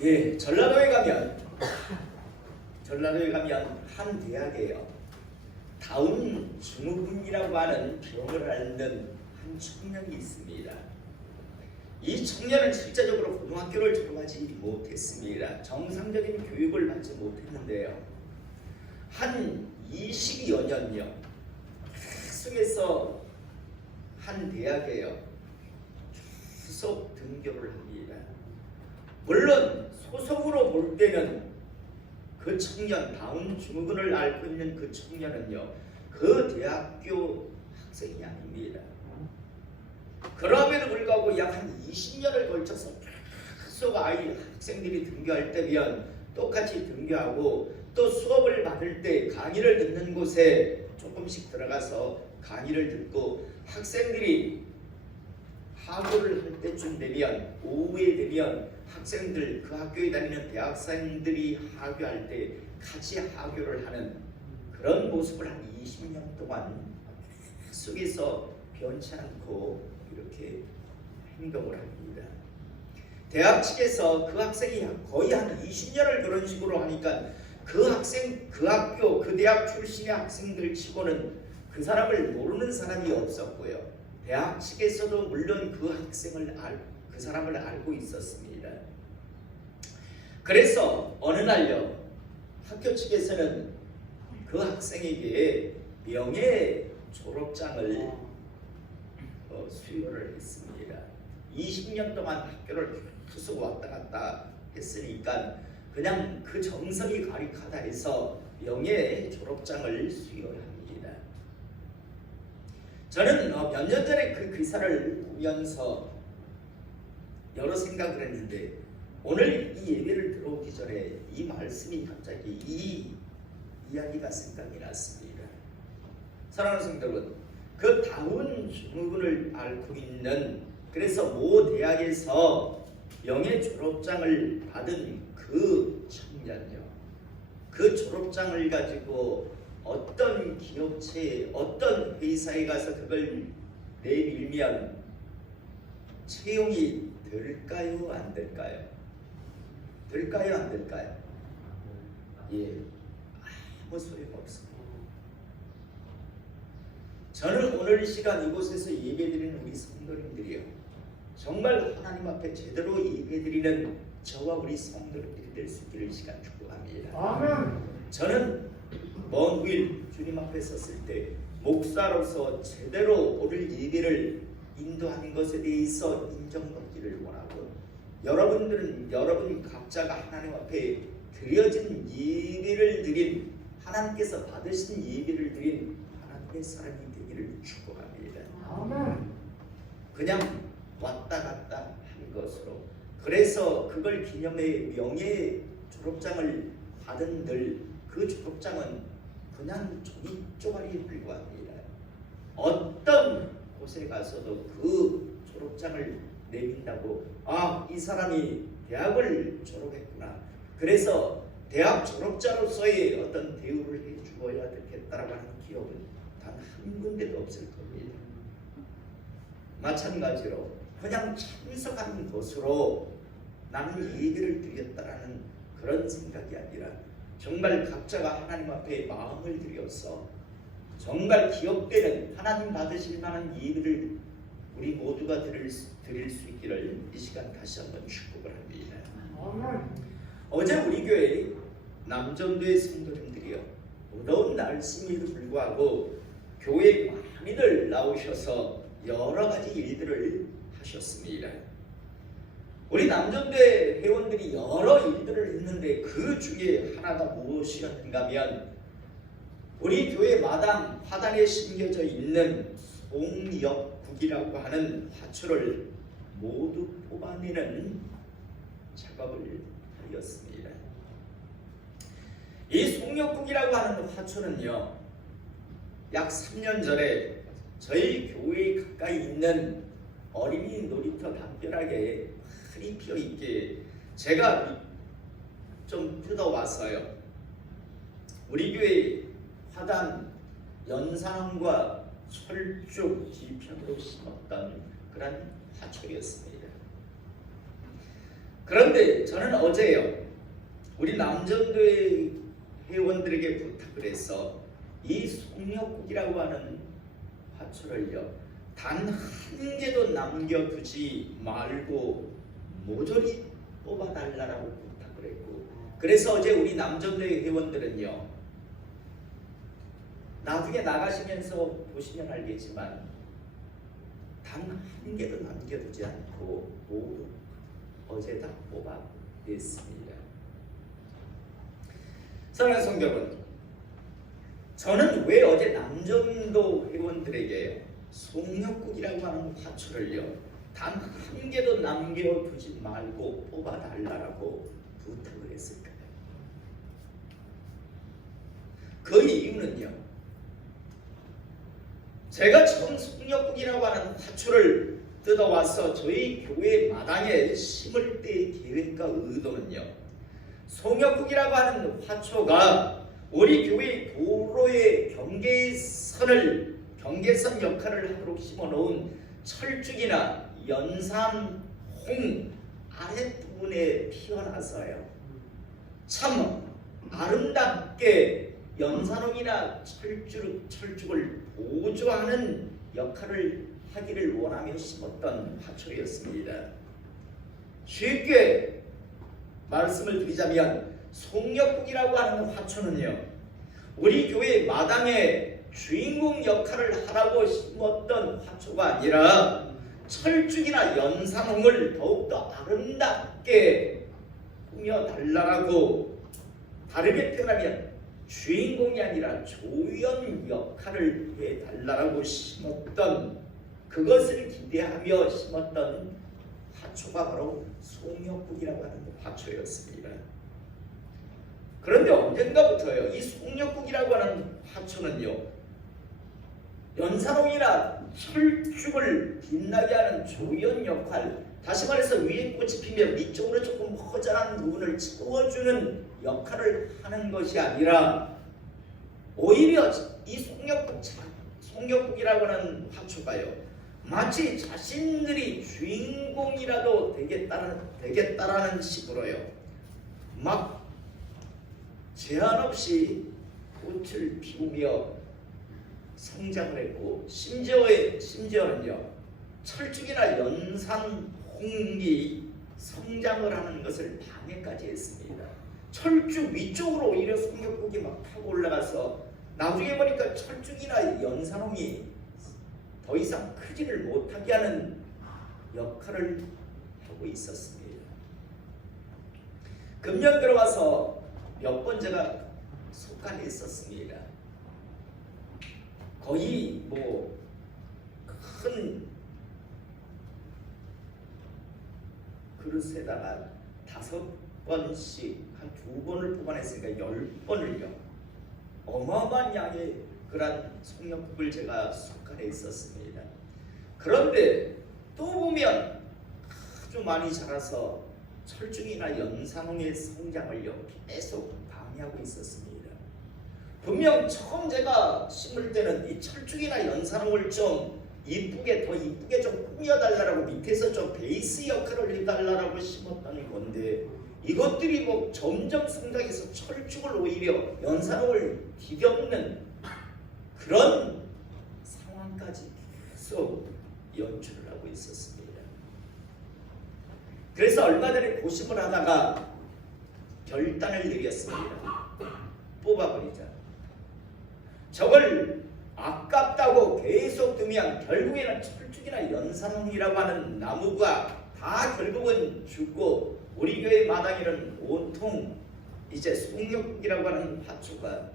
예, 전라도에 가면 한 대학에요. 다운 증후군이라고 하는 병을 앓는 한 청년이 있습니다. 이 청년은 실제적으로 고등학교를 졸업하지 못했습니다. 정상적인 교육을 받지 못했는데요. 한 20여 년요. 계속해서 한 대학에요. 계속 등교를 합니다. 물론 소속으로 볼 때는 그 청년, 다운 증후군을 앓고 있는 그 청년은요, 그 대학교 학생이 아닙니다. 그럼에도 불구하고 약 한 20년을 걸쳐서 계속 학생들이 등교할 때면 똑같이 등교하고, 또 수업을 받을 때 강의를 듣는 곳에 조금씩 들어가서 강의를 듣고, 학생들이 하교를 할 때쯤 되면, 오후에 되면 학생들, 그 학교에 다니는 대학생들이 하교할 때 같이 하교를 하는 그런 모습을 한 20년 동안 계속해서 변치 않고 이렇게 행동을 합니다. 대학 측에서 그 학생이 거의 한 20년을 그런 식으로 하니까 그 학생, 그 학교, 그 대학 출신의 학생들 치고는 그 사람을 모르는 사람이 없었고요. 대학 측에서도 물론 그 사람을 알고 있었습니다. 그래서 어느 날요, 학교 측에서는 그 학생에게 명예 졸업장을 수여를 했습니다. 20년 동안 학교를 계속 왔다 갔다 했으니까 그냥 그 정성이 가득하다 해서 명예 졸업장을 수여합니다. 저는 몇 년 전에 그 기사를 보면서 여러 생각을 했는데, 오늘 이 예배를 들어오기 전에 이 말씀이 갑자기 이 이야기가 생각이 났습니다. 사랑하는 성도 여러분, 그 다운 증후군을 앓고 있는, 그래서 모 대학에서 명예 졸업장을 받은 그 청년요, 그 졸업장을 가지고 어떤 기업체, 어떤 회사에 가서 그걸 내밀면 채용이 될까요, 안 될까요? 될까요, 안 될까요? 예, 아무 소리가 없습니다. 저는 오늘 이 시간 이곳에서 예배드리는 우리 성도님들이요, 정말 하나님 앞에 제대로 예배드리는 저와 우리 성도님들이 될 수 있기를 이 시간 축복합니다. 아멘. 저는 먼 후일 주님 앞에 섰을 때 목사로서 제대로 오늘 예배를 인도하는 것에 대해서 인정받기를 원하고, 여러분 각자가 하나님 앞에 드려진 예배를 드린, 하나님께서 받으신 예배를 드린 하나님의 사람이 되기를 축복합니다. 아멘. 그냥 왔다 갔다 한 것으로, 그래서 그걸 기념해 명예 졸업장을 받은 그 졸업장은 그냥 종이 쪼가리에 불과합니다. 어떤 곳에 가서도 그 졸업장을 내민다고, 이 사람이 대학을 졸업했구나, 그래서 대학 졸업자로서의 어떤 대우를 해주어야 되겠다라고 하는 기업은 단 한 군데도 없을 겁니다. 마찬가지로 그냥 참석하는 것으로 나는 예배를 드렸다라는 그런 생각이 아니라, 정말 각자가 하나님 앞에 마음을 들여서 정말 기업되는 하나님 받으실 만한 예배를 우리 모두가 드릴 수 있기를 이 시간 다시 한번 축복을 합니다. 어제 우리 교회 남전도의 성도님들이요, 무더운 날씨에도 불구하고 교회에 많이들 나오셔서 여러 가지 일들을 하셨습니다. 우리 남전대 회원들이 여러 일들을 했는데 그 중에 하나가 무엇이었는가 하면, 우리 교회 마당 화단에 심겨져 있는 송역국이라고 하는 화초를 모두 뽑아내는 작업을 하였습니다. 이 송역국이라고 하는 화초는요, 약 3년 전에 저희 교회에 가까이 있는 어린이 놀이터 담벼락에 흔히 피어있게 제가 좀 뜯어와서요, 우리 교회 화단 연산과 철쭉 뒤편으로 심었던 그런 화초였습니다. 그런데 저는 어제요, 우리 남전도의 회원들에게 부탁을 해서 이 송력국이라고 하는 화초를요, 단 한 개도 남겨두지 말고 모조리 뽑아달라고 부탁을 했고, 그래서 어제 우리 남전도의 회원들은요, 나중에 나가시면서 보시면 알겠지만 단 한 개도 남겨두지 않고 모두 어제 다 뽑아냈습니다. 사랑하는 성도 여러분, 저는 왜 어제 남전도 회원들에게 송력국이라고 하는 화초를요, 단 한 개도 남겨두지 말고 뽑아달라고 부탁을 했을까요? 그 이유는요, 제가 처음 송력국이라고 하는 화초를 뜯어와서 저희 교회 마당에 심을 때의 계획과 의도는요, 송력국이라고 하는 화초가 우리 교회 도로의 경계선 역할을 하도록 심어놓은 철쭉이나 연산, 홍 아랫부분에 피어나서요, 참 아름답게 연산홍이나 철쭉을 보조하는 역할을 하기를 원하며 심었던 화초였습니다. 쉽게 말씀을 드리자면 송력국이라고 하는 화초는요, 우리 교회 마당에 주인공 역할을 하라고 심었던 화초가 아니라 철쭉이나 연산홍을 더욱더 아름답게 꾸며달라고, 다르게 표현하면 주인공이 아니라 조연 역할을 해달라고 심었던, 그것을 기대하며 심었던 화초가 바로 송력국이라고 하는 화초였습니다. 그런데 언젠가부터요, 이 송력국이라고 하는 화초는요, 연산홍이나 철쭉을 빛나게 하는 조연 역할, 다시 말해서 위에 꽃이 피면 밑쪽으로 조금 허전한 부분을 채워주는 역할을 하는 것이 아니라, 오히려 이 송력국이라고 하는 화초가요, 마치 자신들이 주인공이라도 되겠다라는 식으로요, 막 제한 없이 꽃을 피우며 성장을 했고, 심지어는요, 철쭉이나 연산홍이 성장을 하는 것을 방해까지 했습니다. 철쭉 위쪽으로 오히려 송력국이 막 타고 올라가서 나중에 보니까 철쭉이나 연산홍이 더 이상 크지를 못하게 하는 역할을 하고 있었습니다. 금년 들어와서 몇 번 제가 속간에 있었습니다. 거의 큰 그릇에다가 5번씩 한 2번을 뽑아냈으니까 10번을요, 어마어마한 양의 그런 송력국을 제가 속간에 있었습니다. 그런데 또 보면 아주 많이 자라서 철쭉이나 연산홍의 성장을요, 계속 방해하고 있었습니다. 분명 처음 제가 심을 때는 이 철쭉이나 연산홍을 좀 더 이쁘게 좀 꾸며달라고, 밑에서 좀 베이스 역할을 해달라고 심었던 건데, 이것들이 점점 성장해서 철쭉을 오히려 연산홍을 뒤덮는 그런 상황까지 계속 연출을 하고 있었습니다. 그래서 얼마 전에 고심을 하다가 결단을 내렸습니다. 뽑아버리자. 저걸 아깝다고 계속 두면 결국에는 철쭉이나 연산홍이라고 하는 나무가 다 결국은 죽고, 우리 교회 마당에는 온통 이제 송력국이라고 하는 화초가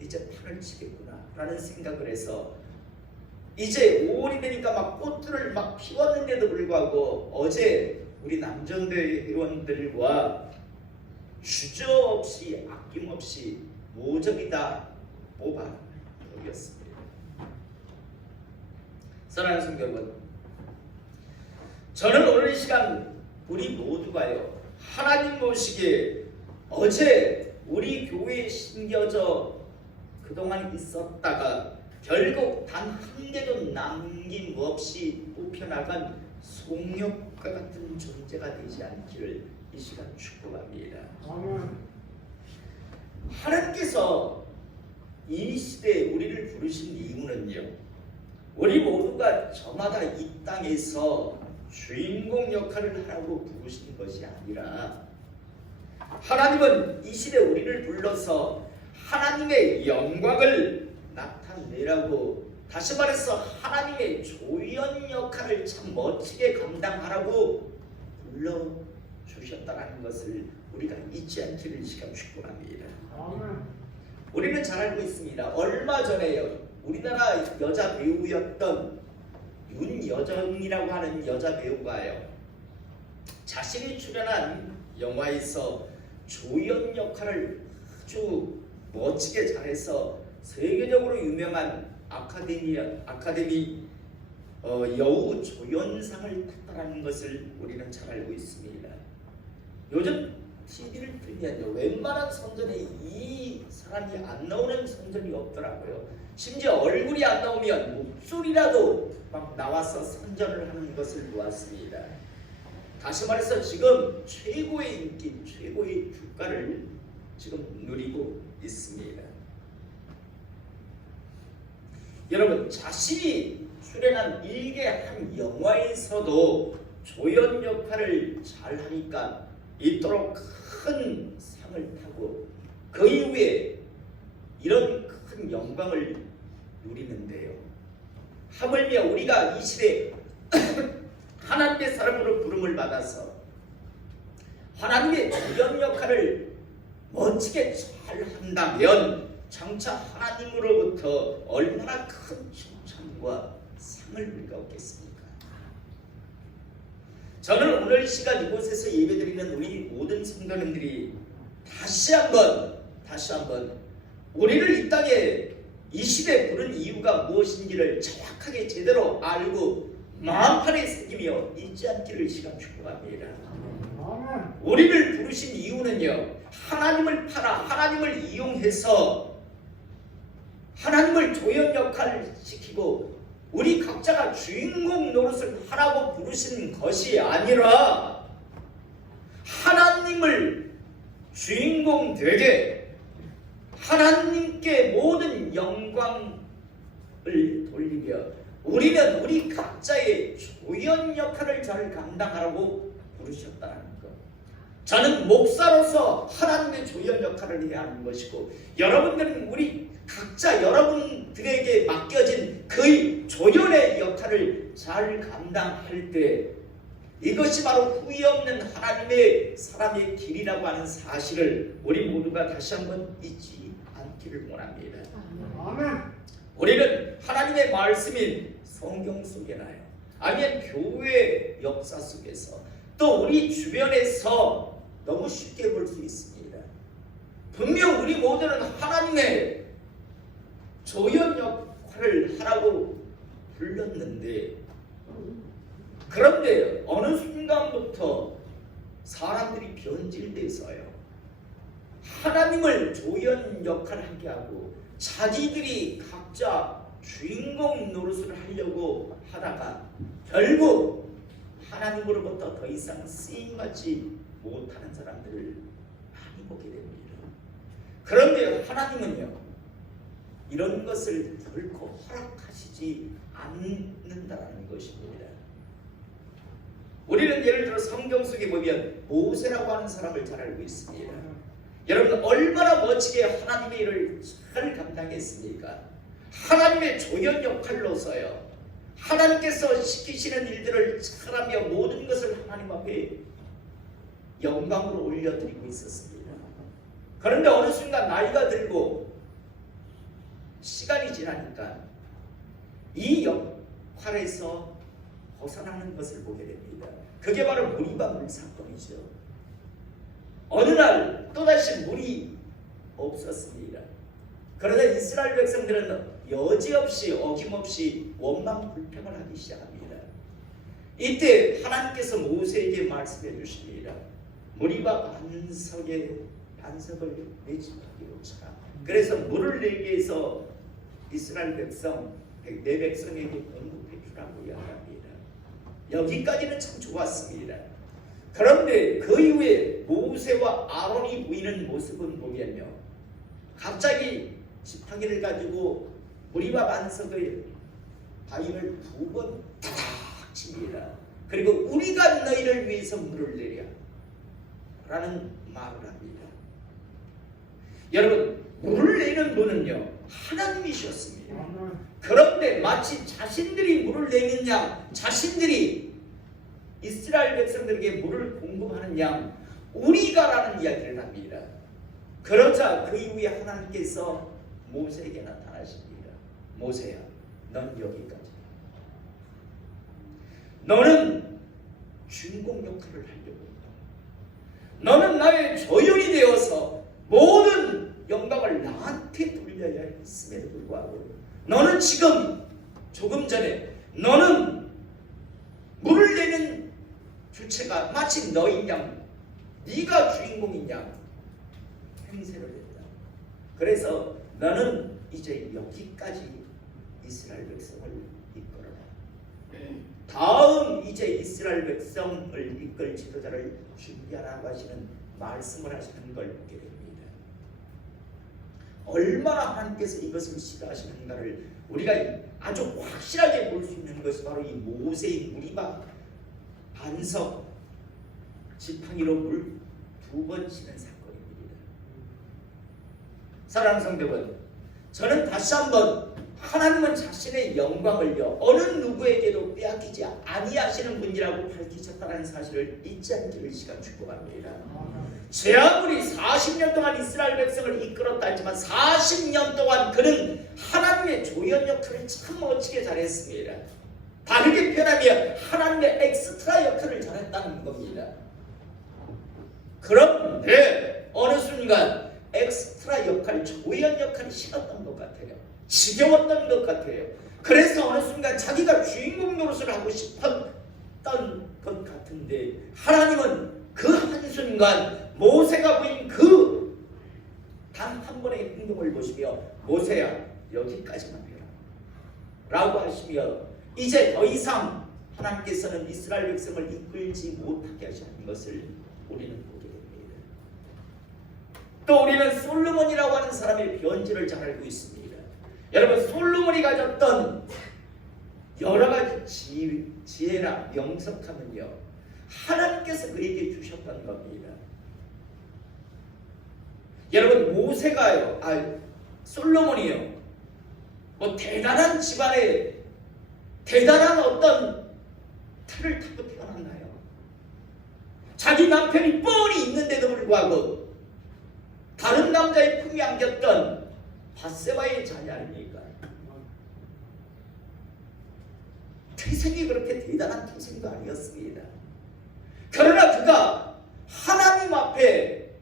이제 판을 치겠구나 라는 생각을 해서, 이제 5월이 되니까 막 꽃들을 막 피웠는데도 불구하고 어제 우리 남전도의 회원들과 주저없이 아낌없이 모조리 다 뽑아버렸습니다. 사랑하는 성도 여러분, 저는 오늘 이 시간 우리 모두가요, 하나님 보시기에 어제 우리 교회에 심겨져 그동안 있었다가 결국 단 한 개도 남김없이 뽑혀나간 송력과 같은 존재가 되지 않기를 이 시간 축복합니다. 아멘. 하나님께서 이 시대에 우리를 부르신 이유는요, 우리 모두가 저마다 이 땅에서 주인공 역할을 하라고 부르신 것이 아니라, 하나님은 이 시대 우리를 불러서 하나님의 영광을 나타내라고, 다시 말해서 하나님의 조연 역할을 참 멋지게 감당하라고 불러주셨다는 것을 우리가 잊지 않기를 이 시간 축복합니다. 우리는 잘 알고 있습니다. 얼마 전에요, 우리나라 여자 배우였던 윤여정이라고 하는 여자 배우가요, 자신이 출연한 영화에서 조연 역할을 아주 멋지게 잘해서 세계적으로 유명한 아카데미 여우 조연상을 탔다는 것을 우리는 잘 알고 있습니다. 요즘 TV를 틀면요, 웬만한 선전에 이 사람이 안 나오는 선전이 없더라고요. 심지어 얼굴이 안 나오면 목소리라도 막 나와서 선전을 하는 것을 보았습니다. 다시 말해서 지금 최고의 인기, 최고의 주가를 지금 누리고 있습니다. 여러분, 자신이 출연한 일개 한 영화에서도 조연 역할을 잘하니까 이토록 큰 상을 타고 그 이후에 이런 큰 영광을 누리는데요, 하물며 우리가 이 시대에 하나님의 사람으로 부름을 받아서 하나님의 조연 역할을 멋지게 잘 한다면 장차 하나님으로부터 얼마나 큰 칭찬과 상을 우리가 얻겠습니까? 저는 오늘 이 시간 이곳에서 예배드리는 우리 모든 성도님들이 다시 한번 우리를 이 땅에 이 시대에 부른 이유가 무엇인지를 정확하게 제대로 알고 마음판에 새기며 잊지 않기를 시간 축복합니다. 우리를 부르신 이유는요, 하나님을 팔아 하나님을 이용해서 하나님을 조연 역할을 시키고 우리 각자가 주인공 노릇을 하라고 부르신 것이 아니라, 하나님을 주인공 되게 하나님께 모든 영광을 돌리며 우리는 우리 각자의 조연 역할을 잘 감당하라고 부르셨다는 것. 저는 목사로서 하나님의 조연 역할을 해야 하는 것이고, 여러분들은 우리 각자 여러분들에게 맡겨진 그 조연의 역할을 잘 감당할 때 이것이 바로 후회 없는 하나님의 사람의 길이라고 하는 사실을 우리 모두가 다시 한번 잊지 않기를 원합니다. 아멘. 우리는 하나님의 말씀인 성경 속에나요, 아니면 교회 역사 속에서, 또 우리 주변에서 너무 쉽게 볼 수 있습니다. 분명 우리 모두는 하나님의 조연 역할을 하라고 불렀는데, 그런데 어느 순간부터 사람들이 변질돼서요, 하나님을 조연 역할을 하게 하고 자기들이 각자 주인공 노릇을 하려고 하다가 결국 하나님으로부터 더 이상 쓰임받지 못하는 사람들을 많이 보게 됩니다. 그런데 하나님은요, 이런 것을 결코 허락하시지 않는다는 것입니다. 우리는 예를 들어 성경 속에 보면 모세라고 하는 사람을 잘 알고 있습니다. 여러분, 얼마나 멋지게 하나님의 일을 잘 감당했습니까? 하나님의 조연 역할로서요, 하나님께서 시키시는 일들을 잘하며 모든 것을 하나님 앞에 영광으로 올려드리고 있었습니다. 그런데 어느 순간 나이가 들고 시간이 지나니까 이 역할에서 벗어나는 것을 보게 됩니다. 그게 바로 무리방물 사건이죠. 어느 날 또다시 물이 없었습니다. 그러자 이스라엘 백성들은 여지없이 어김없이 원망불평을 하기 시작합니다. 이때 하나님께서 모세에게 말씀해 주십니다. 무리바 반석을 매집하기로 차. 그래서 물을 내게 해서 이스라엘 백성, 내 백성에게 공급해 주라고 이야기합니다. 여기까지는 참 좋았습니다. 그런데 그 이후에 모세와 아론이 보이는 모습은 보면요, 갑자기 지팡이를 가지고 무리와 반석의 바위를 2번 타닥 칩니다. 그리고 우리가 너희를 위해서 물을 내려 라는 말을 합니다. 여러분, 물을 내는 분은요 하나님이셨습니다. 그런데 마치 자신들이 물을 내는 양, 자신들이 이스라엘 백성들에게 물을 공급하는 양 우리가라는 이야기를 합니다. 그러자 그 이후에 하나님께서 모세에게 나타나십니다. 모세야, 넌 여기까지. 너는 주인공 역할을 하려고 한다. 너는 나의 조연이 되어서 모든 영광을 나한테 돌려야 했음에도 불구하고 너는 지금 조금 전에 너는 물을 내는 주체가 마치 너인 양, 네가 주인공인 양 행세를 했다. 그래서 너는 이제 여기까지 이스라엘 백성을 이끌어라. 다음 이제 이스라엘 백성을 이끌 지도자를 준비하라고 하시는 말씀을 하시는 걸 보게 됩니다. 얼마나 하나님께서 이것을 싫어하시는가를 우리가 아주 확실하게 볼 수 있는 것이 바로 이 모세의 무리바 반석 지팡이로 물 2번 치는 사건입니다. 사랑하는 성도 여러분, 저는 다시 한번 하나님은 자신의 영광을요 어느 누구에게도 빼앗기지 아니하시는 분이라고 밝히셨다는 사실을 잊지 않기를 시간 축복합니다. 제 아무리 40년 동안 이스라엘 백성을 이끌었다 했지만 40년 동안 그는 하나님의 조연 역할을 참 멋지게 잘했습니다. 다르게 표현하면 하나님의 엑스트라 역할을 잘했다는 겁니다. 그런데 어느 순간 엑스트라 역할, 조연 역할이 싫었던 것 같아요. 지겨웠던 것 같아요. 그래서 어느 순간 자기가 주인공 노릇을 하고 싶었던 것 같은데 하나님은 그 한순간 모세가 보인 그 단 한 번의 행동을 보시며 모세야 여기까지만 해라 라고 하시며 이제 더 이상 하나님께서는 이스라엘 백성을 이끌지 못하게 하시는 것을 우리는 보게 됩니다. 또 우리는 솔로몬이라고 하는 사람의 변질을 잘 알고 있습니다. 여러분, 솔로몬이 가졌던 여러 가지 지혜나 명석함은요 하나님께서 그에게 주셨던 겁니다. 여러분, 모세가요, 솔로몬이요 뭐 대단한 집안에 대단한 어떤 틀을 타고 태어났나요? 자기 남편이 뻔히 있는데도 불구하고 다른 남자의 품에 안겼던 밧세바의 자녀 아닙니까? 태생이 그렇게 대단한 태생도 아니었습니다. 그러나 그가 하나님 앞에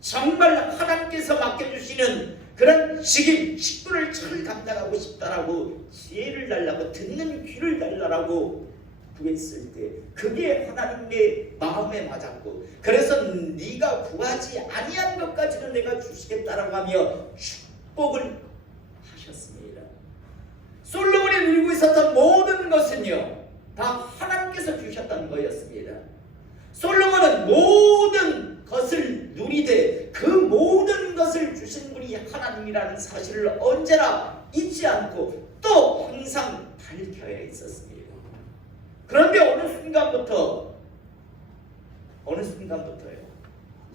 정말 하나님께서 맡겨주시는 그런 직분을 잘 감당하고 싶다라고 지혜를 달라고 듣는 귀를 달라고 구했을 때 그게 하나님의 마음에 맞았고 그래서 네가 구하지 아니한 것까지는 내가 주시겠다라고 하며 축복을 하셨습니다. 솔로몬이 누리고 있었던 모든 것은요 다 하나님께서 주셨던 거였습니다. 솔로몬은 모든 것을 누리되 그 모든 것을 주신 분이 하나님이라는 사실을 언제나 잊지 않고 또 항상 밝혀야 했었습니다. 그런데 어느 순간부터요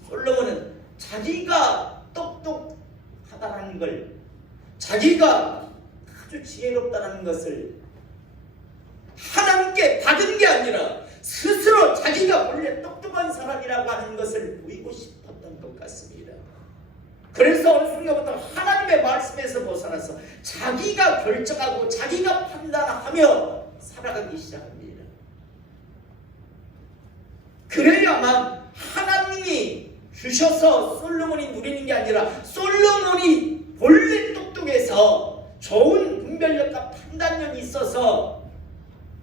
솔로몬은 자기가 똑똑하다는 걸, 자기가 아주 지혜롭다는 것을 하나님께 받은 게 아니라 스스로 자기가 원래 똑똑한 사람이라고 하는 것을 보이고 싶었던 것 같습니다. 그래서 어느 순간부터 하나님의 말씀에서 벗어나서 자기가 결정하고 자기가 판단하며 살아가기 시작합니다. 그래야만 하나님이 주셔서 솔로몬이 누리는 게 아니라 솔로몬이 본래 똑똑해서 좋은 분별력과 판단력이 있어서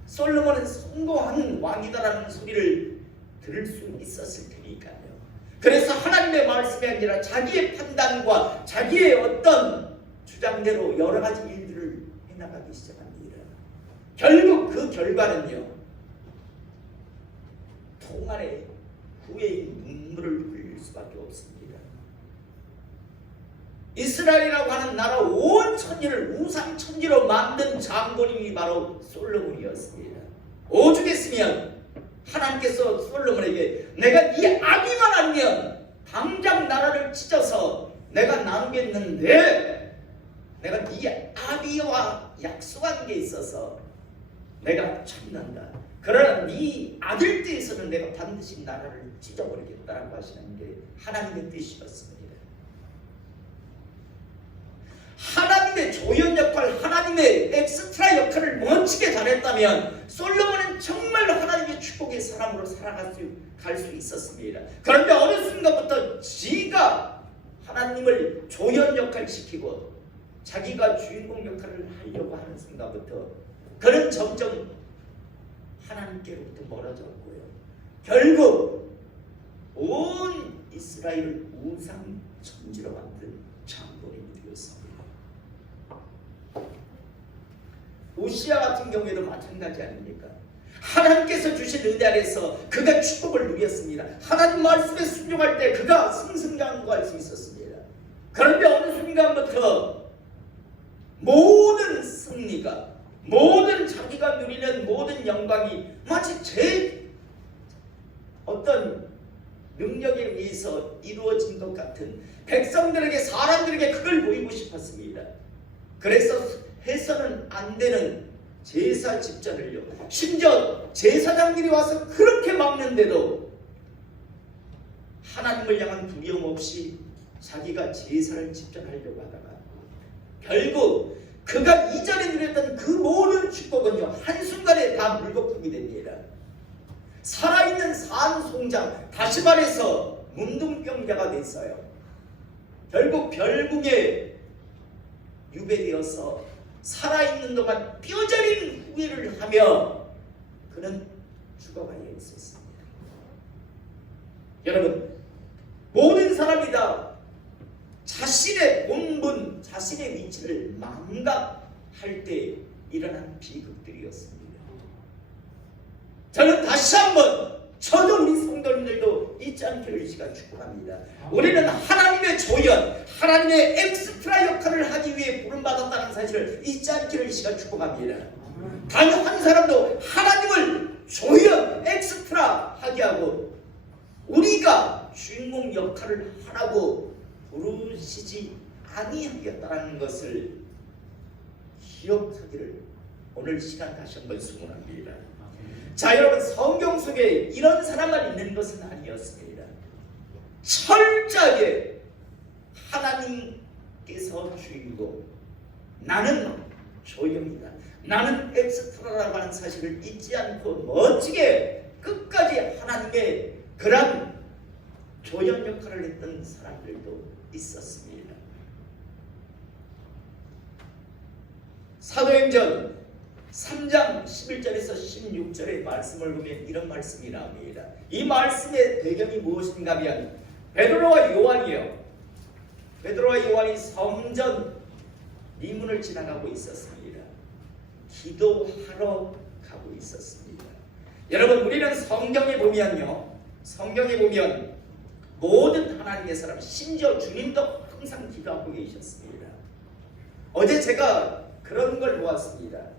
솔로몬은 성공한 왕이다라는 소리를 들을 수 있었을 테니까요. 그래서 하나님의 말씀이 아니라 자기의 판단과 자기의 어떤 주장대로 여러 가지 일들을 해나가기 시작합니다. 결국 그 결과는요 송안에 후회의 눈물을 흘릴 수밖에 없습니다. 이스라엘이라고 하는 나라 온 천지를 우상 천지로 만든 장본인이 바로 솔로몬이었습니다. 오죽했으면 하나님께서 솔로몬에게 내가 네 아비만 아니면 당장 나라를 찢어서 내가 나누겠는데 내가 네 아비와 약속한 게 있어서 내가 참는다. 그러나 네 아들 때에서는 내가 반드시 나라를 찢어버리겠다라고 하시는 게 하나님의 뜻이었습니다. 하나님의 조연 역할, 하나님의 엑스트라 역할을 멋지게 잘했다면 솔로몬은 정말로 하나님의 축복의 사람으로 살아갈 수 있었습니다. 그런데 어느 순간부터 지가 하나님을 조연 역할 시키고 자기가 주인공 역할을 하려고 하는 순간부터 그는 점점 하나님께로부터 멀어졌고요. 결국 온 이스라엘을 우상 천지로 만든 장본인이 되었습니다. 우시야 같은 경우에도 마찬가지 아닙니까? 하나님께서 주신 은혜 아래서 그가 축복을 누렸습니다. 하나님 말씀에 순종할 때 그가 승승장구할 수 있었습니다. 그런데 어느 순간부터 모든 승리가, 모든 자기가 누리는 모든 영광이 마치 제 어떤 능력에 의해서 이루어진 것 같은, 백성들에게, 사람들에게 그걸 보이고 싶었습니다. 그래서 해서는 안 되는 제사 집전을요, 심지어 제사장들이 와서 그렇게 막는데도 하나님을 향한 두려움 없이 자기가 제사를 집전하려고 하다가 결국 그가 이전에 누렸던 그 모든 축복은요 한순간에 다 물거품이 됩니다. 살아있는 산송장, 다시 말해서 문둥병자가 됐어요. 결국 별궁에 유배되어서 살아있는 동안 뼈저린 후회를 하며 그는 죽어가야 했었습니다. 여러분, 모든 사람이 다 자신의 본분, 자신의 위치를 망각할 때 일어난 비극들이었습니다. 저는 다시 한번 저도 우리 성도님들도 잊지 않기를 이 시간 축복합니다. 우리는 하나님의 조연, 하나님의 엑스트라 역할을 하기 위해 부름받았다는 사실을 잊지 않기를 이 시간 축복합니다. 단 한 사람도 하나님을 조연, 엑스트라 하게 하고 우리가 주인공 역할을 하라고 부르시지 아니하겠다는 것을 기억하기를 오늘 시간 다시 한번 소원합니다. 자, 여러분, 성경 속에 이런 사람만 있는 것은 아니었습니다. 철저하게 하나님께서 주인공, 나는 조연이다, 나는 엑스트라라고 하는 사실을 잊지 않고 멋지게 끝까지 하나님의 그런 조연 역할을 했던 사람들도 있었습니다. 사도행전 3장 11절에서 16절의 말씀을 보면 이런 말씀이 나옵니다. 이 말씀의 배경이 무엇인가 하면 베드로와 요한이에요. 베드로와 요한이 성전 미문을 지나가고 있었습니다. 기도하러 가고 있었습니다. 여러분, 우리는 성경에 보면요, 성경에 보면 모든 하나님의 사람, 심지어 주님도 항상 기도하고 계셨습니다. 어제 제가 그런 걸 보았습니다.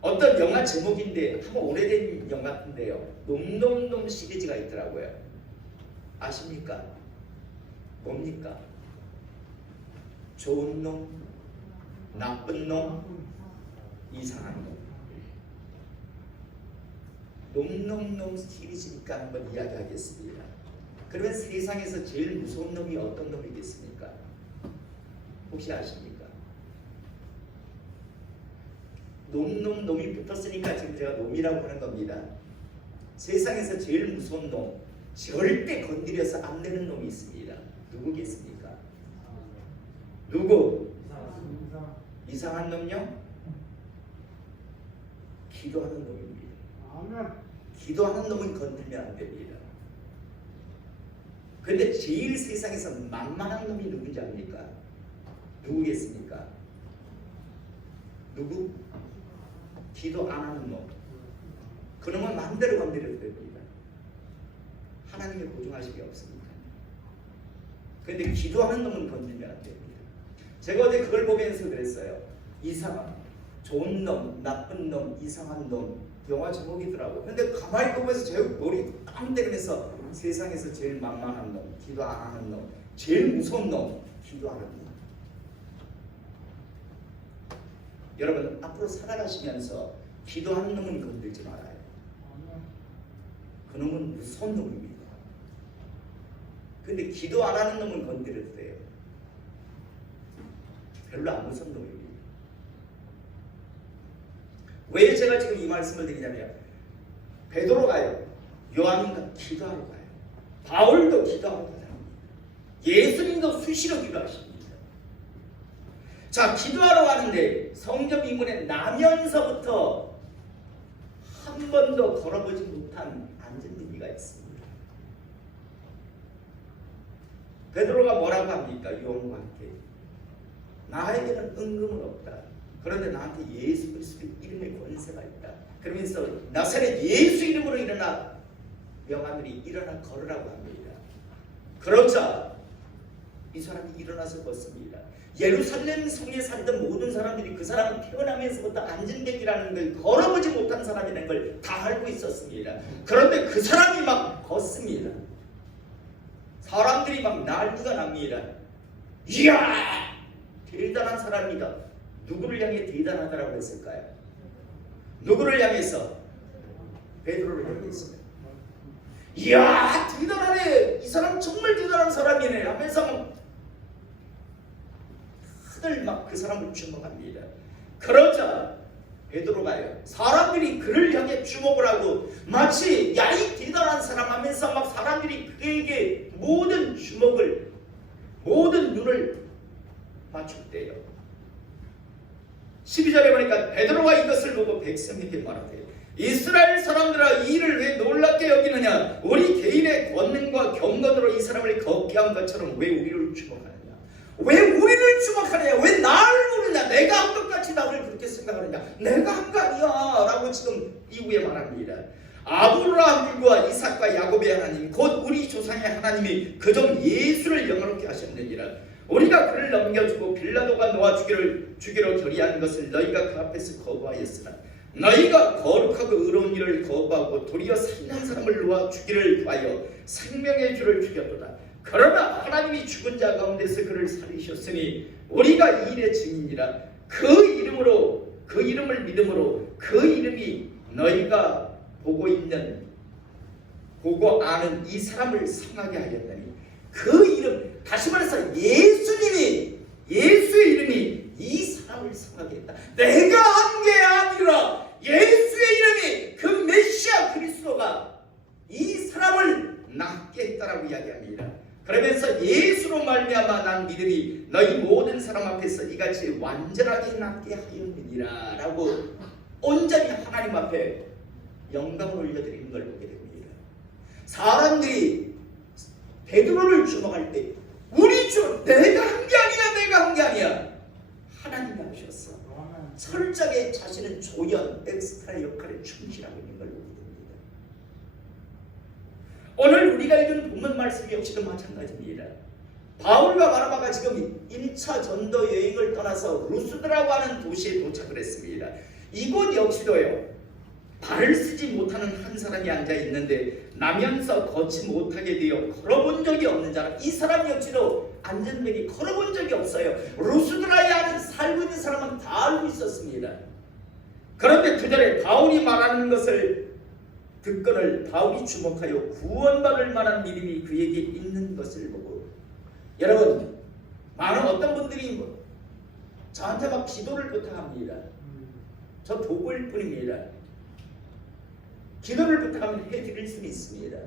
어떤 영화 제목인데 한번 오래된 영화 같은데요, 놈놈놈 시리즈가 있더라고요. 아십니까? 뭡니까? 좋은 놈, 나쁜 놈, 이상한 놈. 놈놈놈 시리즈니까 한번 이야기하겠습니다. 그러면 세상에서 제일 무서운 놈이 어떤 놈이겠습니까? 혹시 아십니까? 놈이 붙었으니까 지금 제가 놈이라고 하는 겁니다. 세상에서 제일 무서운 놈, 절대 건드려서 안 되는 놈이 있습니다. 누구겠습니까? 누구? 이상한 놈요? 기도하는 놈입니다. 기도하는 놈은 건들면 안 됩니다. 그런데 제일 세상에서 만만한 놈이 누군지 압니까? 누구겠습니까? 누구? 기도 안 하는 놈. 그놈은 마음대로 건드려도 됩니다. 하나님의 보증하심이 없습니다. 그런데 기도하는 놈은 건드리면 안 됩니다. 제가 어제 그걸 보면서 그랬어요. 이상한, 좋은 놈, 나쁜 놈, 이상한 놈, 영화 제목이더라고요. 근데 가만히 보면서 제 머리 땀 때리면서 세상에서 제일 만만한 놈, 기도 안 하는 놈, 제일 무서운 놈, 기도하는 놈. 여러분 앞으로 살아가시면서 기도하는 놈은 건들지 말아요. 그 놈은 무서운 놈입니다. 근데 기도 안 하는 놈은 건드려도 돼요. 별로 안 무서운 놈입니다. 왜 제가 지금 이 말씀을 드리냐면 베드로가요, 요한인가 기도하러 가요. 바울도 기도하러 가요. 예수님도 수시로 기도하십니다. 자, 기도하러 가는데 성전 인문에 나면서부터 한 번도 걸어보지 못한 안전뱅이가 있습니다. 베드로가 뭐라고 합니까? 요한과 함께 나에게는 은금은 없다. 그런데 나한테 예수 그리스도의 이름의 권세가 있다. 그러면서 나사렛 예수 이름으로 일어나 명하노니 일어나 걸으라고 합니다. 그러자 이 사람이 일어나서 걷습니다. 예루살렘 성에 살던 모든 사람들이 그 사람은 태어나면서부터 안전뱅이라는 걸 걸어보지 못한 사람이라는 걸 다 알고 있었습니다. 그런데 그 사람이 막 걷습니다. 사람들이 막 난리가 납니다. 이야! 대단한 사람이다. 누구를 향해 대단하다라고 했을까요? 누구를 향해서? 베드로를 향해서. 이야, 대단하네. 이 사람 정말 대단한 사람이네 하면서 다들 막 그 사람을 주목합니다. 그러자 베드로가요, 사람들이 그를 향해 주목을 하고 마치 야, 이 대단한 사람 하면서 막 사람들이 그에게 모든 주목을, 모든 눈을 맞출 때요. 12절에 보니까 베드로가 이것을 보고 백성에게 말하되 이스라엘 사람들아, 이 일을 왜 놀랍게 여기느냐? 우리 개인의 권능과 경건으로 이 사람을 걷게 한 것처럼 왜 우리를 주목하느냐? 왜 우리를 주목하느냐? 왜 나를 모르냐? 내가 한 것 같이 나를 그렇게 생각하느냐? 내가 한 거 아니야 라고 지금 이후에 말합니다. 아브라함과 이삭과 야곱의 하나님 곧 우리 조상의 하나님이 그종 예수를 영화롭게 하셨느니라. 우리가 그를 넘겨주고 빌라도가 놓아 주기로 결의한 것을 너희가 그 앞에서 거부하였으나 너희가 거룩하고 의로운 일을 거부하고 도리어 살인한 사람을 놓아 주기를 구하여 생명의 주를 죽였도다. 그러나 하나님이 죽은 자 가운데서 그를 살리셨으니 우리가 이 일의 증인이라. 그 이름을 믿음으로 그 이름이 너희가 보고 아는 이 사람을 성하게 하였다니. 그 이름, 다시 말해서 예수의 이름이 이 사람을 성하게 했다. 내가 한 게 아니라 예수의 이름이, 그 메시아 그리스도가 이 사람을 낫게 했다라고 이야기합니다. 그러면서 예수로 말미암아 난 믿음이 너희 모든 사람 앞에서 이같이 완전하게 낫게 하였느니라 라고 온전히 하나님 앞에 영광을 올려드리는 걸 보게 됩니다. 사람들이 베드로를 주목할 때 우리 주, 내가 한 게 아니야, 내가 한 게 아니야, 하나님이 하셨어. 철저하게 자신은 조연, 엑스트라 역할에 충실하고 있는 걸 보게 됩니다. 오늘 우리가 읽은 본문 말씀 역시도 마찬가지입니다. 바울과 바나바가 지금 1차 전도 여행을 떠나서 루스드라고 하는 도시에 도착을 했습니다. 이곳 역시도요, 발을 쓰지 못하는 한 사람이 앉아 있는데 나면서 걷지 못하게 되어 걸어본 적이 없는 사람. 이 사람 역시도 안전벨이 걸어본 적이 없어요. 루스드라에 아는 살고 있는 사람은 다 알고 있었습니다. 그런데 그전에 바울이 말하는 것을 듣거늘 바울이 주목하여 구원받을 만한 믿음이 그에게 있는 것을 보고, 여러분, 많은 어떤 분들이 저한테 막 기도를 부탁합니다. 저 도구일 뿐입니다. 기도를 부탁하면 해드릴 수는 있습니다.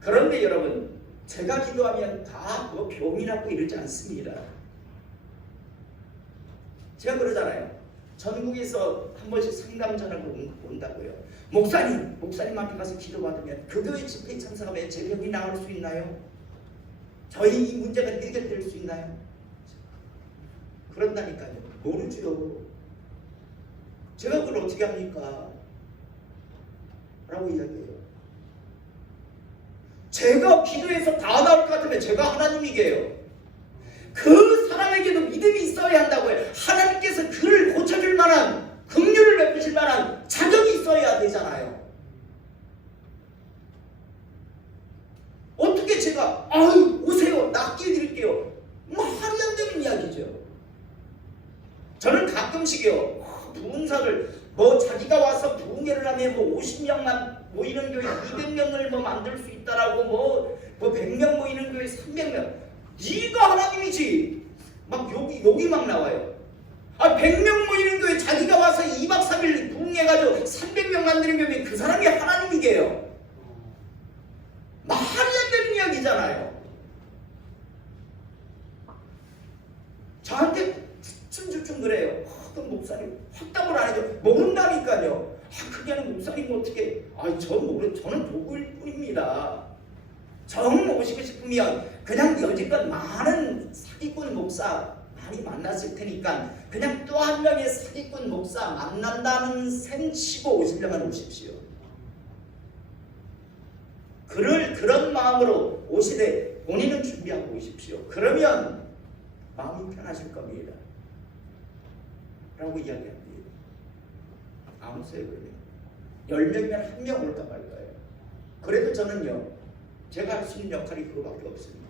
그런데 여러분, 제가 기도하면 다 병이라고 이러지 않습니다. 제가 그러잖아요. 전국에서 한 번씩 상담 전화가 온다고요. 목사님한테 가서 기도받으면 그 교회 집회에 참석하면 제 병이 나을 수 있나요? 저희 이 문제가 해결될 수 있나요? 그런다니까요. 모르죠. 제가 그걸 어떻게 합니까? 라고 이야기해요. 제가 기도해서 다 나올 것 같으면 제가 하나님이게요. 그 사람에게도 믿음이 있어야 한다고요. 하나님께서 그를 고쳐줄 만한, 긍휼을 베푸실 만한 자격이 있어야 되잖아요. 어떻게 제가 아유 오세요 낫게 드릴게요, 말이 안 되는 이야기죠. 저는 가끔씩요 부흥사를 자기가 와서 부흥회를 하면 50명만 모이는 교회 200명을 만들 수 있다라고 뭐 100명 모이는 교회 300명, 네가 하나님이지 막 욕이 막 나와요. 100명 모이는 교회 자기가 와서 2박 3일 부흥해가지고 300명 만드는 교회 그 사람이 하나님이게요. 말이 안 되는 이야기잖아요. 저한테 춤 그래요. 그럼 목사님 확답을 안 해줘. 모른다니까요. 그게 아니라 목사님 어떻게? 저는 도구일 뿐입니다. 정 오시고 싶으면 그냥 여지껏 많은 사기꾼 목사 많이 만났을 테니까 그냥 또 한 명의 사기꾼 목사 만난다는 셈 치고 오시려면 오십시오. 그런 마음으로 오시되 본인은 준비하고 오십시오. 그러면 마음이 편하실 겁니다. 라고 이야기합니다. 아무세요 그러면 10명이면 1명 올까 말까요. 그래도 저는요 제가 할 수 있는 역할이 그거밖에 없습니다.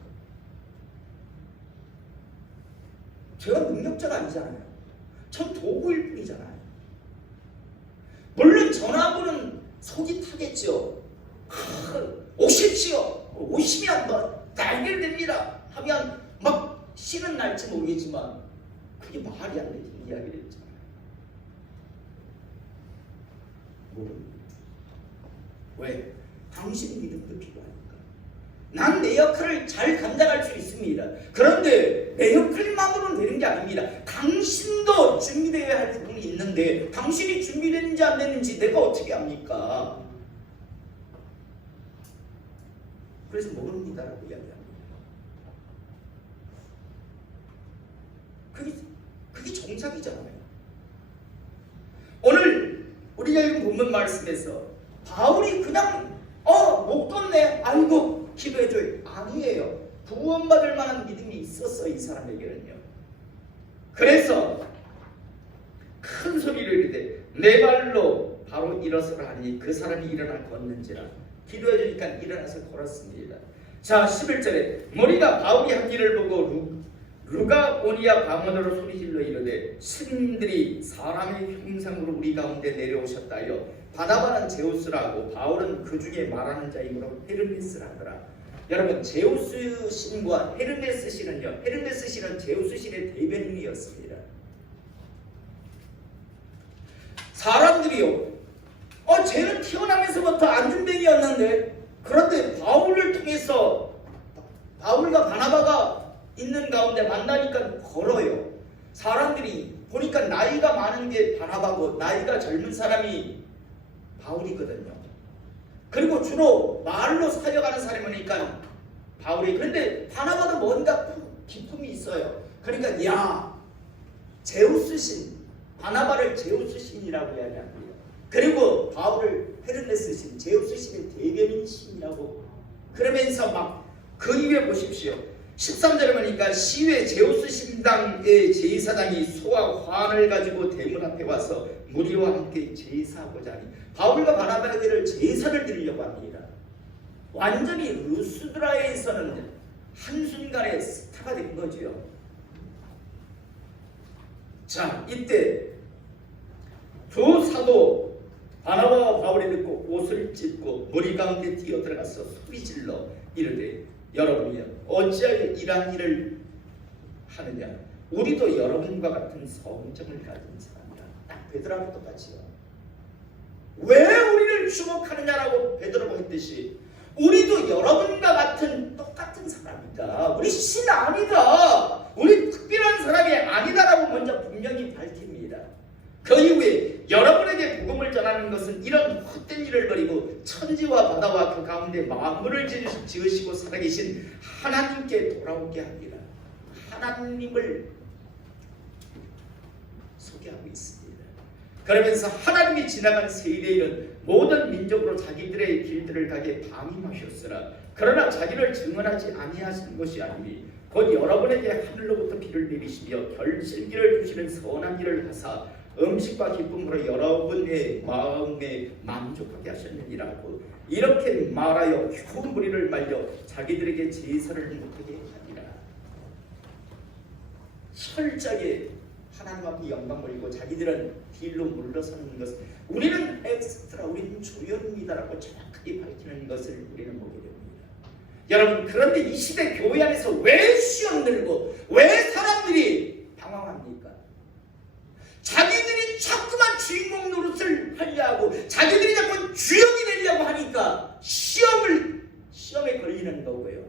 제가 능력자가 아니잖아요. 전 도구일 뿐이잖아요. 물론 전화번호는 속이 타겠죠. 오십시오. 오시면 다 해결됩니다 하면 막 신은 날지 모르겠지만 그게 말이 안 되는 이야기를 했잖아요. 모릅니다. 왜? 당신의 믿음도 필요하니까. 난 내 역할을 잘 감당할 수 있습니다. 그런데 내 역할만으로는 되는 게 아닙니다. 당신도 준비되어야 할 부분이 있는데 당신이 준비됐는지 안 됐는지 내가 어떻게 압니까? 그래서 모릅니다라고 이야기합니다. 그게 정상이잖아요. 오늘 우리가 읽은 본문 말씀에서 바울이 그냥 못 걷네 아이고 기도해줘요 아니에요. 구원받을 만한 믿음이 있었어 이 사람에게는요. 그래서 큰 소리를 이르되 내 발로 바로 일어서라 하니 그 사람이 일어나 걷는지라. 기도해주니까 일어나서 걸었습니다. 자 11절에 머리가 바울이 한 길을 보고 루가오니아 방언으로 소리질러 이르되 스님들이 사람의 형상으로 우리 가운데 내려오셨다 하여 바나바는 제우스라고 바울은 그 중에 말하는 자이므로 헤르메스라 하더라. 여러분 제우스 신과 헤르메스 신은요, 헤르메스 신은 제우스 신의 대변인이었습니다. 사람들이요 쟤는 태어나면서부터 안준뱅이였는데 그런데 바울을 통해서 바울과 바나바가 있는 가운데 만나니까 걸어요. 사람들이 보니까 나이가 많은 게 바나바고 나이가 젊은 사람이 바울이거든요. 그리고 주로 말로 사역하는 사람이니까 바울이. 그런데 바나바도 뭔가 기품이 있어요. 그러니까 야 제우스 신, 바나바를 제우스 신이라고 이야기합니다. 그리고 바울을 헤르메스 신, 제우스 신의 대변인 신이라고. 그러면서 막 그 이후에 보십시오. 13절에 보니까 시외 제우스 신당의 제사장이 소와 환을 가지고 대문 앞에 와서 무리와 함께 제사하고자 하니 바울과 바나바에게를 제사를 드리려고 합니다. 완전히 루스드라에서는 한순간에 스타가 된 거죠. 자 이때 두 사도 바나바와 바울이 듣고 옷을 찢고 머리 가운데 뛰어 들어가서 소리질러 이르되 여러분이여 어찌하여 이러한 일을 하느냐. 우리도 여러분과 같은 성정을 가진 사람이라. 딱 베드로하고 똑같이요. 왜 우리를 주목하느냐라고 베드로가 했듯이 우리도 여러분과 같은 똑같은 사람이다. 우리 신 아니다. 우리 특별한 사람이 아니다라고 먼저 분명히 밝힙니다. 그 이후에 여러분에게 복음을 전하는 것은 이런 헛된 일을 버리고 천지와 바다와 그 가운데 만물을 지으시고 살아계신 하나님께 돌아오게 합니다. 하나님을 소개하고 있습니다. 그러면서 하나님이 지나간 세대에는 모든 민족으로 자기들의 길들을 가게 방임하셨으나 그러나 자기를 증언하지 아니하시는 것이 아니니 곧 여러분에게 하늘로부터 비를 내리시며 결실기를 주시는 선한 일을 하사 음식과 기쁨으로 여러분의 마음에 만족하게 하셨느니라고 이렇게 말하여 좋은 무리를 말려 자기들에게 제사를 못하게 하니라. 철저하게 하나님 앞에 영광 올리고 자기들은 뒤로 물러서는 것, 우리는 엑스트라, 우리는 조연입니다라고 정확하게 밝히는 것을 우리는 보게 됩니다. 여러분, 그런데 이 시대 교회 안에서 왜 시험 들고 왜 사람들이 방황합니까? 자기들이 자꾸만 주인공 노릇을 하려 하고 자기들이 자꾸 주역이 되려고 하니까 시험에 걸리는 거고요.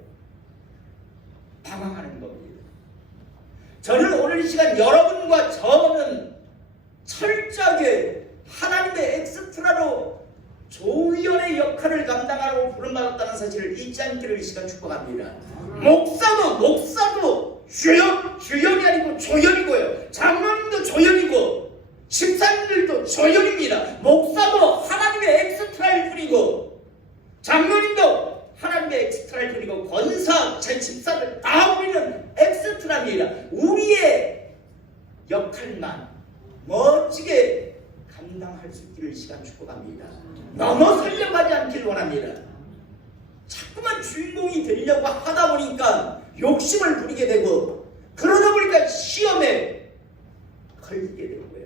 방황하는 겁니다. 저는 오늘 이 시간 여러분과 저는 철저하게 하나님의 엑스트라로 조위원의 역할을 감당하라고 부름받았다는 사실을 잊지 않기를 이 시간 축복합니다. 목사도 주연이 아니고 조연이고요. 장로님도 조연이고 집사님들도 조연입니다. 목사도 하나님의 엑스트라일 뿐이고 장로님도 하나님의 엑스트라일 뿐이고 권사, 제 집사들 다 우리는 엑스트라입니다. 우리의 역할만 멋지게 감당할 수 있기를 이 시간 축복합니다. 넘어서려고 하지 않길 원합니다. 자꾸만 주인공이 되려고 하다 보니까 욕심을 부리게 되고 그러다 보니까 시험에 걸리게 되고요.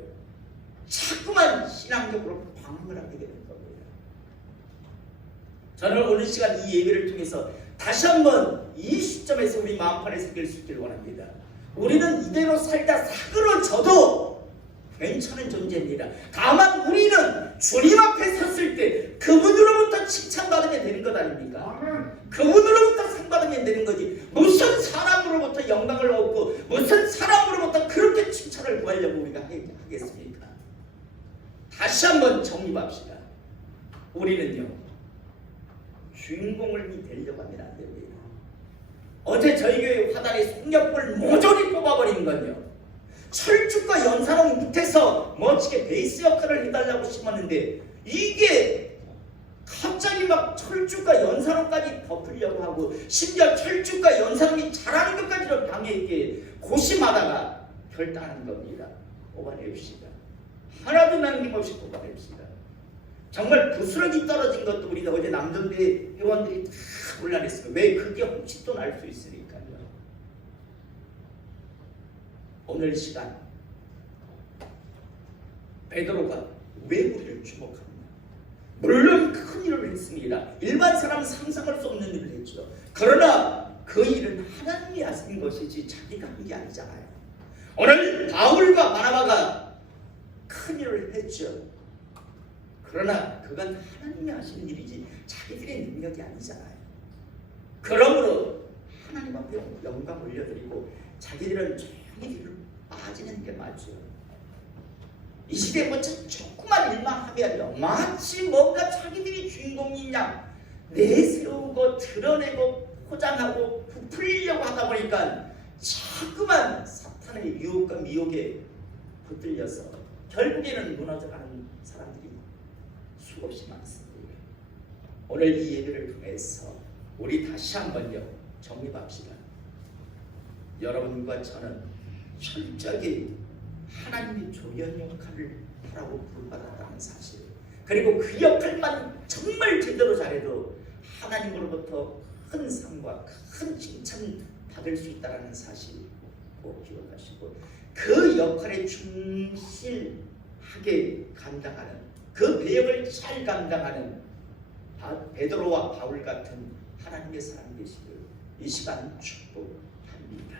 자꾸만 신앙적으로 방황을 하게 되는 겁니다. 저는 오늘 시간 이 예배를 통해서 다시 한번 이 시점에서 우리 마음판에 새길 수 있기를 원합니다. 우리는 이대로 살다 사그러져도 괜찮은 존재입니다. 다만 우리는 주님 앞에 섰을 때 그분으로부터 칭찬받으면 되는 것 아닙니까? 그분으로부터 상 받으면 되는 거지. 무슨 사람으로부터 영광을 얻고 무슨 사람으로부터 그렇게 칭찬을 구하려고 우리가 하겠습니까? 다시 한번 정립합시다. 우리는요, 주인공을 되려고 하면 안 됩니다. 어제 저희 교회 화단에 속력불 모조리 뽑아버린 건요, 철쭉과 연산홍 밑에서 멋지게 베이스 역할을 해달라고 심었는데 이게 갑자기 막 철쭉과 연산홍까지 덮으려고 하고 심지어 철쭉과 연산홍이 자라는 것까지도 방해있게 고심하다가 결단하는 겁니다. 뽑아냅시다. 하나도 남김없이 뽑아냅시다. 정말 부스러기 떨어진 것도 우리가 어제 남전대 회원들이 다 곤란했어요. 왜? 그게 혹시 또 날 수 있으니까요. 오늘 시간 베드로가 왜 우리를 주목합니까? 물론 큰 일을 했습니다. 일반 사람은 상상할 수 없는 일을 했죠. 그러나 그 일은 하나님이 하신 것이지 자기가 한 게 아니잖아요. 오늘 바울과 바나바가 큰 일을 했죠. 그러나 그건 하나님이 하시는 일이지 자기들의 능력이 아니잖아요. 그러므로 하나님 앞에 영광 올려드리고 자기들은 조용히 뒤로 빠지는 게 맞죠. 이 시대에 뭐 조그만 일만 하면 마치 뭔가 자기들이 주인공이냐 내세우고 드러내고 포장하고 부풀리려고 하다 보니까 자꾸만 사탄의 유혹과 미혹에 붙들려서 결국에는 무너져가는 사람들이 수없이 많습니다. 오늘 이 예배를 통해서 우리 다시 한번요 정립합시다. 여러분과 저는 철저하게 하나님의 조연 역할을 하라고 부름받았다는 사실, 그리고 그 역할만 정말 제대로 잘해도 하나님으로부터 큰 상과 큰 칭찬 받을 수 있다는 사실 꼭 기억하시고 그 역할에 충실하게 감당하는 그 배역을 잘 감당하는 베드로와 바울 같은 하나님의 사람 되시길 이 시간 축복합니다.